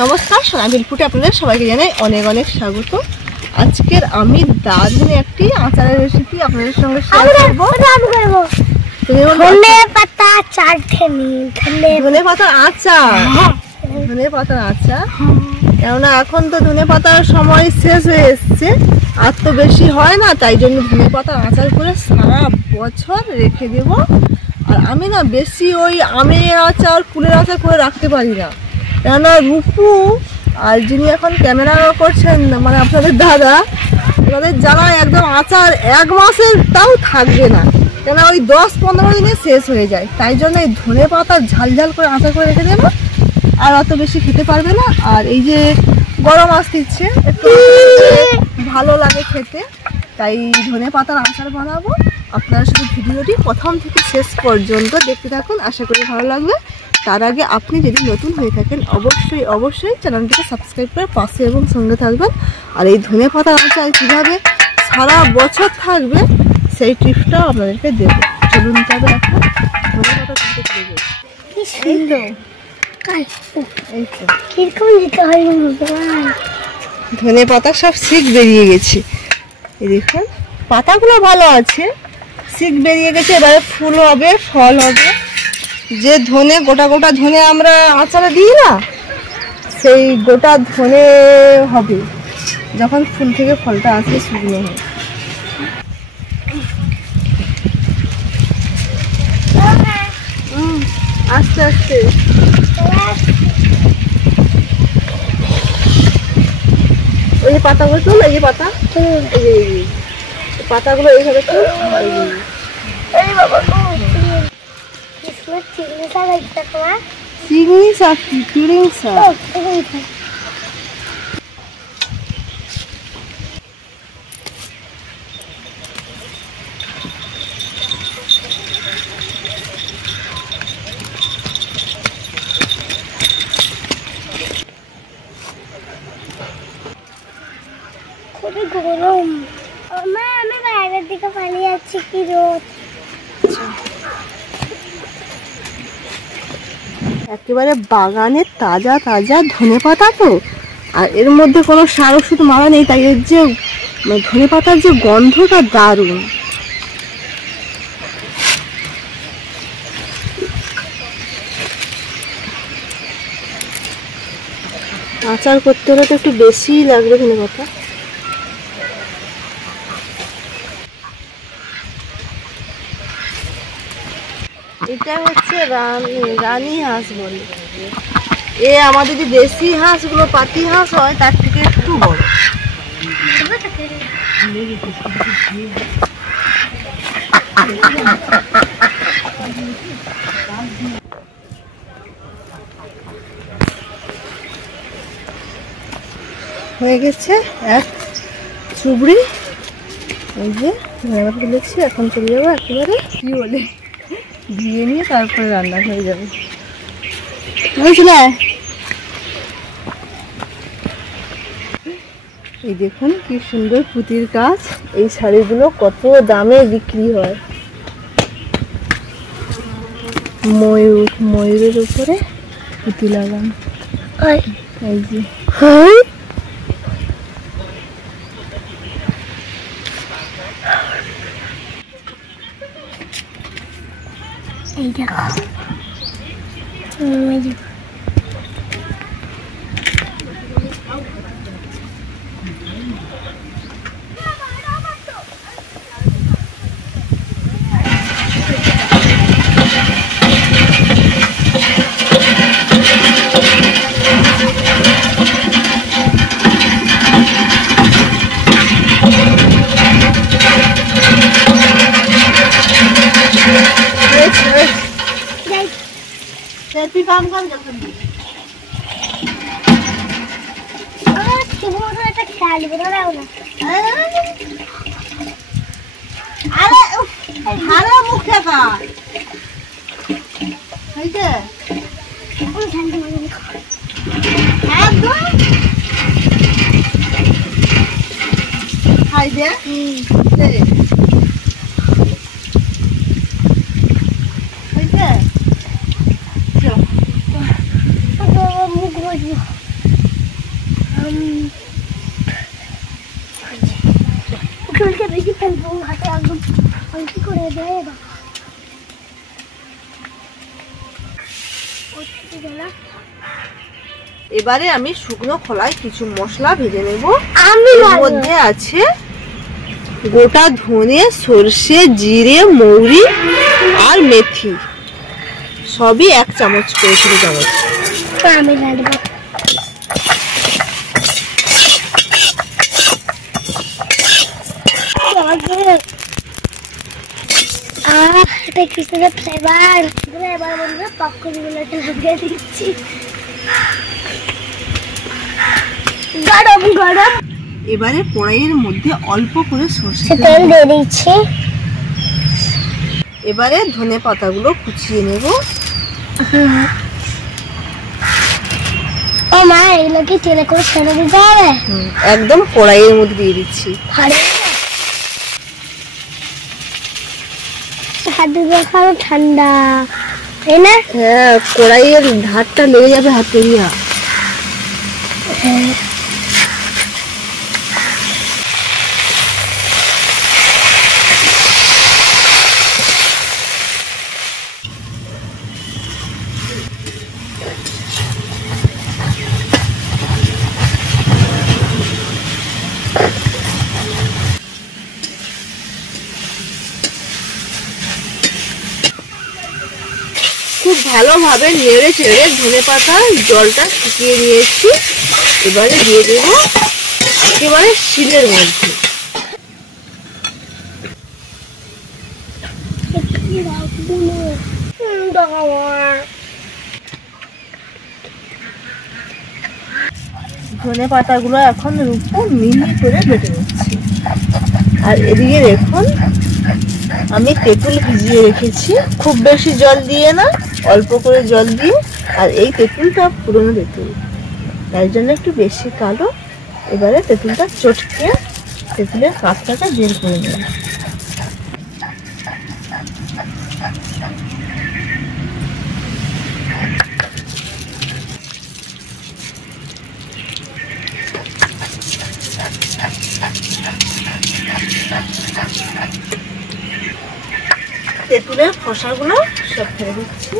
নমস্কার, সোনাবিল ফুটে আপনাদের সবাইকে জানাই অনেক অনেক স্বাগত। আজকের আমি দারুণ একটি আচারের রেসিপি আপনাদের সঙ্গে শেয়ার করব। ধনে পাতা চাটনি, ধনে পাতার আচার। ধনে পাতার আচার, কেননা এখন তো ধনে পাতার সময় শেষ হয়ে এসছে, আর তো বেশি হয় না, তাই জন্য ধনে পাতার আচার করে সারা বছর রেখে দেব। আর আমি না বেশি ওই আমের আচার কুলের আচার করে রাখতে পারি না, কেননা রূপু আর যিনি এখন ক্যামেরা করছেন মানে আপনাদের দাদা, ওনাদের জানা একদম আচার এক মাসের তাও থাকবে না, কেন ওই 10-15 দিনে শেষ হয়ে যায়। তাই জন্য এই ধনে পাতার ঝাল ঝাল করে আচার করে রেখে দেবো, আর অত বেশি খেতে পারবে না। আর এই যে গরম আসছে, একটু ভালো লাগে খেতে, তাই ধনে পাতার আচার বানাবো। আপনারা শুধু ভিডিওটি প্রথম থেকে শেষ পর্যন্ত দেখতে থাকুন, আশা করি ভালো লাগবে। তার আগে আপনি যদি নতুন হয়ে থাকেন অবশ্যই চ্যানেলটিকে সাবস্ক্রাইব করে পাশে এবং সঙ্গে থাকবেন। আর এই ধনে পাতার আচার কীভাবে সারা বছর থাকবে সেই টিপসটাও আপনাদেরকে দেবো। চলুন তবে এখন ধনে পাতা তুলতে চলে যাই। ধনে পাতা সব শিক বেরিয়ে গেছে, এই দেখুন পাতাগুলো ভালো আছে, শিক বেরিয়ে গেছে। এবারে ফুল হবে, ফল হবে। যে ধনে গোটা গোটা ধনে আমরা আচারে দিই না, সেই গোটা ধনে হবে যখন ফুল থেকে ফলটা আসে, শুকনো হয়। আস্তে আস্তে ওই যে পাতাগুলো তুল, এই যে পাতা, এই পাতাগুলো এইভাবে তুল। চিংড়ি শাক, চিংড়ি শাক। খুবই গরম, আমি বাইরের দিকে পালিয়ে যাচ্ছি, কি রোদ। একেবারে বাগানের তাজা তাজা ধনে পাতা তো, আর এর মধ্যে কোনো সার ওষুধ মারা নেই, তাই এর যে ধনে পাতার যে গন্ধটা দারুণ। আচার করতে হলে তো একটু বেশিই লাগবে ধনে পাতা। এটা হচ্ছে রানী হাঁস বলে, এ আমাদের যে দেশি হাঁসগুলো পাতি হাঁস হয় তার থেকে একটু বড়। হয়ে গেছে এক চুবড়ি, এই যে ধন্যবাদ লিখছি। এখন চলে যাবো একেবারে কি বলে দিয়ে নিয়ে, তারপরে রান্না হয়ে যাবে। এই দেখুন কি সুন্দর পুঁতির কাজ, এই শাড়িগুলো কত দামে বিক্রি হয়। ময়ূরের উপরে পুঁতি লাগানো, এই যে এই দেখো, ভালো মুখে খায় খাই দে। মুখ বেশি ফেলবো হাতে একদম অল্প করে দেয় বাবা। এবারে আমি শুকনো খোলায় কিছু মশলা ভেজে নেব। আমি এর মধ্যে আছে গোটা ধনে, সরষে, জিরে, মৌরি আর মেথি, সবই 1 চামচ করে, ছোট চামচ। আমি রাখবো। এটা কি ফ্লেভার, এবার বন্ধুরা পপকর্ন গুলোকে লাগিয়ে দিচ্ছি। গরম গরম। এবারে কড়াইয়ের মধ্যে অল্প করে সরষে তেল দিয়ে দিচ্ছি। এবারে ধনে পাতাগুলো কুচিয়ে নেব। ও মা, এগুলো কি তেলে করে ছেড়ে দিতে হবে? একদম কড়াইয়ের মধ্যে দিয়ে দিচ্ছি। হাতে দেখাও ঠান্ডা, তাই না? হ্যাঁ, কড়াইয়ের ধারটা লেগে যাবে হাতে। খুব ভালোভাবে নেড়ে চেড়ে ধনে পাতার জলটা শুকিয়ে নিয়েছি। এবারে দিয়ে দেবো একেবারে শিলের মধ্যে। ধনে পাতাগুলো এখন রূপো মিহি করে বেটে নিচ্ছি। আর এদিকে দেখুন, আমি তেঁতুল ভিজিয়ে রেখেছি, খুব বেশি জল দিয়ে না, অল্প করে জল দিয়ে। আর এই তেঁতুলটা পুরনো তেঁতুল, তাই জন্য একটু বেশি কালো। এবারে তেঁতুলটা চটকে তেঁতুলের কাঁচটাটা বের করে নেব। তেঁতুলের খোসাগুলো সব ফেলে দিচ্ছি।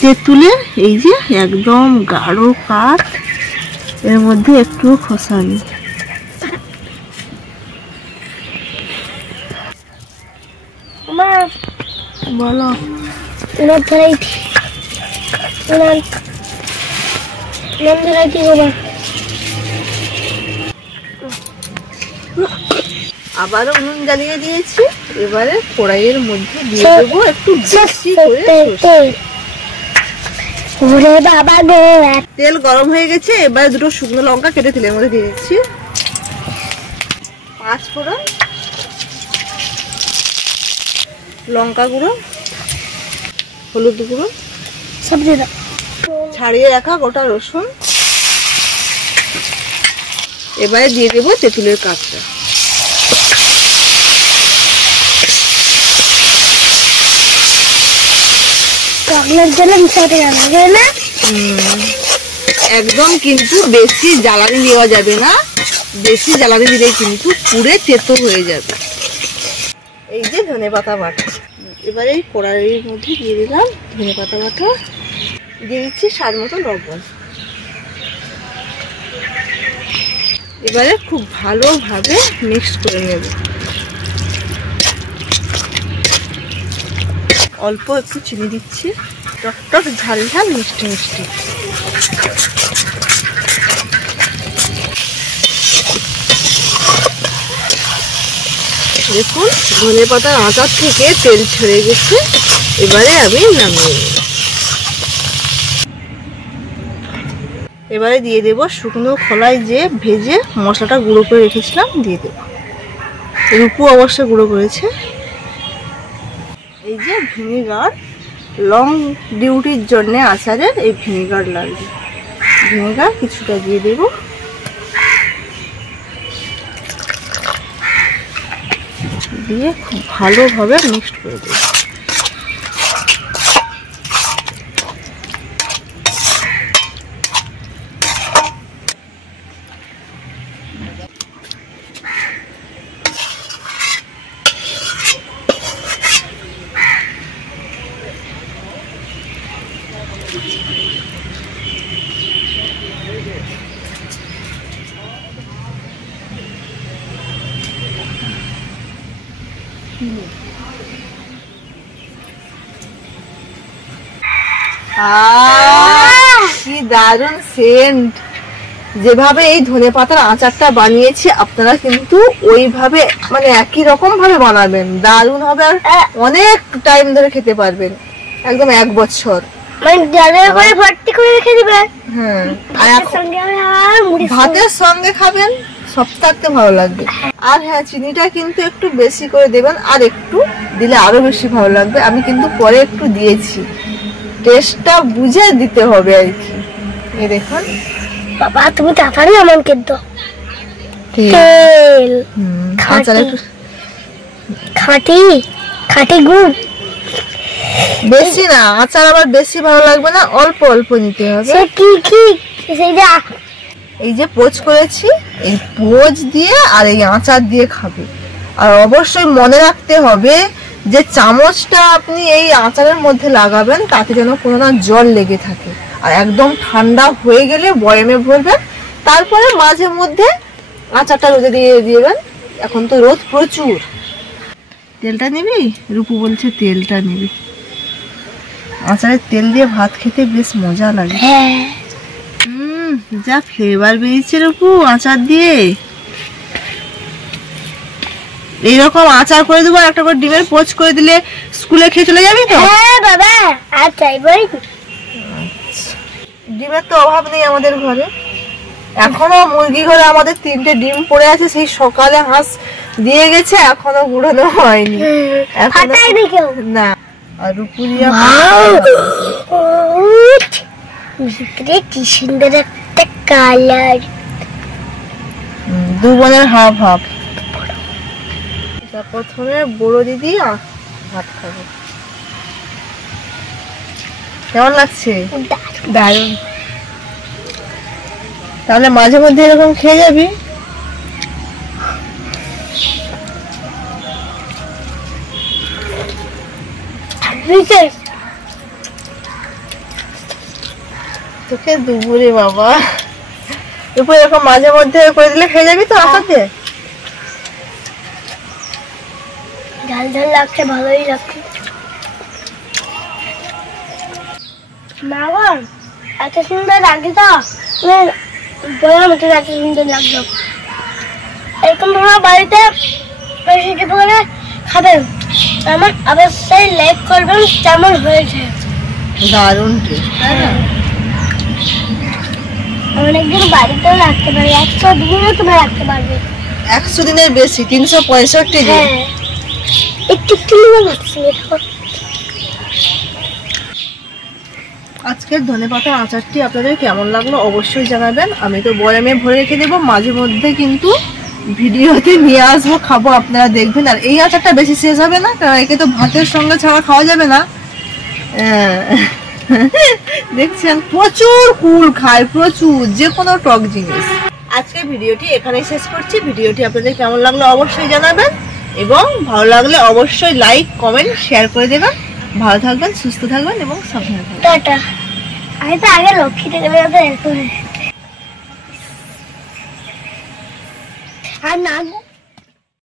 তেঁতুলের এই যে একদম গাঢ় কাঠ, এর মধ্যে একটু খোসা নেই। বলো। আবারও উনুন জ্বালিয়ে দিয়েছি। এবারে কড়াইয়ের মধ্যে দিয়ে দেবো একটু বেশি করে তেল। গরম হয়ে গেছে। এবারে দুটো শুকনো লঙ্কা কেটে তেলের মধ্যে দিয়ে দিচ্ছি। 5 ফোড়ন, লঙ্কা গুঁড়ো, হলুদ গুঁড়ো, ছাড়িয়ে রাখা গোটা রসুন। এবারে দিয়ে দেবো তেঁতুলের কাঠটা। একদম কিন্তু বেশি জ্বালানি দেওয়া যাবে না, বেশি জ্বালানি দিলে কিন্তু পুড়ে তেতো হয়ে যাবে। এই যে ধনেপাতা বাটা, এবারে এই কড়াইয়ের মধ্যে দিয়ে দিলাম ধনেপাতা বাটা, দিয়ে দিচ্ছি স্বাদ মতো লবণ। এবারে খুব ভালোভাবে মিক্স করে নেব। অল্প একটু চিনি দিচ্ছি, টক ঝাল ঝাল মিষ্টি মিষ্টি। দেখুন ধনেপাতার আঁচার থেকে তেল ছেড়ে গেছে। এবারে আমি নামিয়ে নেব। এবারে দিয়ে দেব শুকনো খোলায় যে ভেজে মশলাটা গুঁড়ো করে রেখেছিলাম, দিয়ে দেব। রূপু অবশ্য গুঁড়ো করেছে। এই যে ভিনিগার, লং ডিউটির জন্য আচারের এই ভিনিগার লাগবে। ভিনিগার কিছুটা দিয়ে দেব। দিয়ে খুব ভালোভাবে মিক্সড করে দেব। কি দারুণ সেন্ট! যেভাবে এই ধনেপাতার আচারটা বানিয়েছি আপনারা কিন্তু ওইভাবে মানে একই রকম ভাবে বানাবেন, দারুণ হবে। আর অনেক টাইম ধরে খেতে পারবেন, একদম 1 বছর। মানে জালের করে ভর্তি করে রেখে দিবেন। হ্যাঁ, আর ভাতের সঙ্গে খাবেন, সব থাকতে ভালো লাগবে। আর হ্যাঁ, চিনিটা কিন্তু একটু বেশি করে দেবেন, আর একটু দিলে আরো বেশি ভালো লাগবে। আমি কিন্তু পরে একটু দিয়েছি, টেস্টটা বুঝে দিতে হবে আর কি। এই দেখুন বাবা, তুমি তাড়াতাড়ি আমার কিন্তু তেল আচার একটু খাঁটি খাঁটি গুড়, বেশি না, আচার আবার বেশি ভালো লাগবে না, অল্প অল্প নিতে হবে। সে কি কি সেইটা এই যে পোচ করেছি, এই পোচ দিয়ে আর এই আচার দিয়ে খাবে। আর অবশ্যই মনে রাখতে হবে যে চামচটা আপনি এই আচারের মধ্যে লাগাবেন তাতে যেন কোনো না জল লেগে থাকে। আর একদম ঠান্ডা হয়ে গেলে বয়ামে ভরবেন, তারপরে মাঝে মধ্যে আচারটা রোদে দিয়ে দিবেন। এখন তো রোদ প্রচুর। তেলটা নিবি? রূপু বলছে তেলটা নিবি। আচারের তেল দিয়ে ভাত খেতে বেশ মজা লাগে। হ্যাঁ, যা ফ্লেভার বেরিয়েছে রূপু আচার দিয়ে। এইরকম আচার করে দেবো, একটা করে ডিমের পোচ করে দিলে স্কুলে খেয়ে চলে যাবি তো? হ্যাঁ বাবা, আর চাইবই। ডিমের তো অভাব নেই আমাদের ঘরে, এখনো মুরগি ঘরে আমাদের 3টে ডিম পড়ে আছে, সেই সকালে হাঁস দিয়ে গেছে, এখনো গুঁড়ানো হয়নি। ফাটাইনি কেউ না। আর রূপু দিয়া ভিতরে কি সুন্দর একটা কালার। 2 বোনের হাফ হাফ। প্রথমে বড় দিদি ভাত খাবে। কেমন লাগছে? দারুণ। তাহলে মাঝে মধ্যে এরকম খেয়ে যাবি। তোকে দুপুরে বাবা দুপুরে এরকম মাঝে মধ্যে করে দিলে খেয়ে যাবি তো আসাতে। ঝাল ঝাল লাগছে, ভালোই লাগছে। মা গো, এত সুন্দর লাগছে তো, বলার মতো এত সুন্দর লাগলো। এরকম তোমার বাড়িতে রেসিপি করে খাবেন, আমার অবশ্যই লাইক করবেন কেমন হয়েছে। দারুণ টেস্ট। অনেকদিন বাড়িতেও রাখতে পারি, 100 দিনও তুমি রাখতে পারবে। 100 দিনের বেশি, 365 দিন। হ্যাঁ, একটু একটু নিয়ে যাচ্ছি। আজকের ধনেপাতা আচারটি আপনাদের কেমন লাগলো অবশ্যই জানাবেন। আমি তো বয়ামে ভরে রেখে দেবো, মাঝে মধ্যে কিন্তু ভিডিওতে নিয়ে আসবো, খাবো, আপনারা দেখবেন। আর এই আচারটা বেশি শেষ হবে না, কারণ একে তো ভাতের সঙ্গে ছাড়া খাওয়া যাবে না। দেখছেন প্রচুর কুল খায়, প্রচুর, যে কোনো টক জিনিস। আজকে ভিডিওটি এখানেই শেষ করছি। ভিডিওটি আপনাদের কেমন লাগলো অবশ্যই জানাবেন, এবং ভালো লাগলে অবশ্যই লাইক কমেন্ট শেয়ার করে দেবেন। ভালো থাকবেন, সুস্থ থাকবেন এবং সাবধানে থাকবেন। টাটা। আমি তো আগে লক্ষ্মী দেবে আর না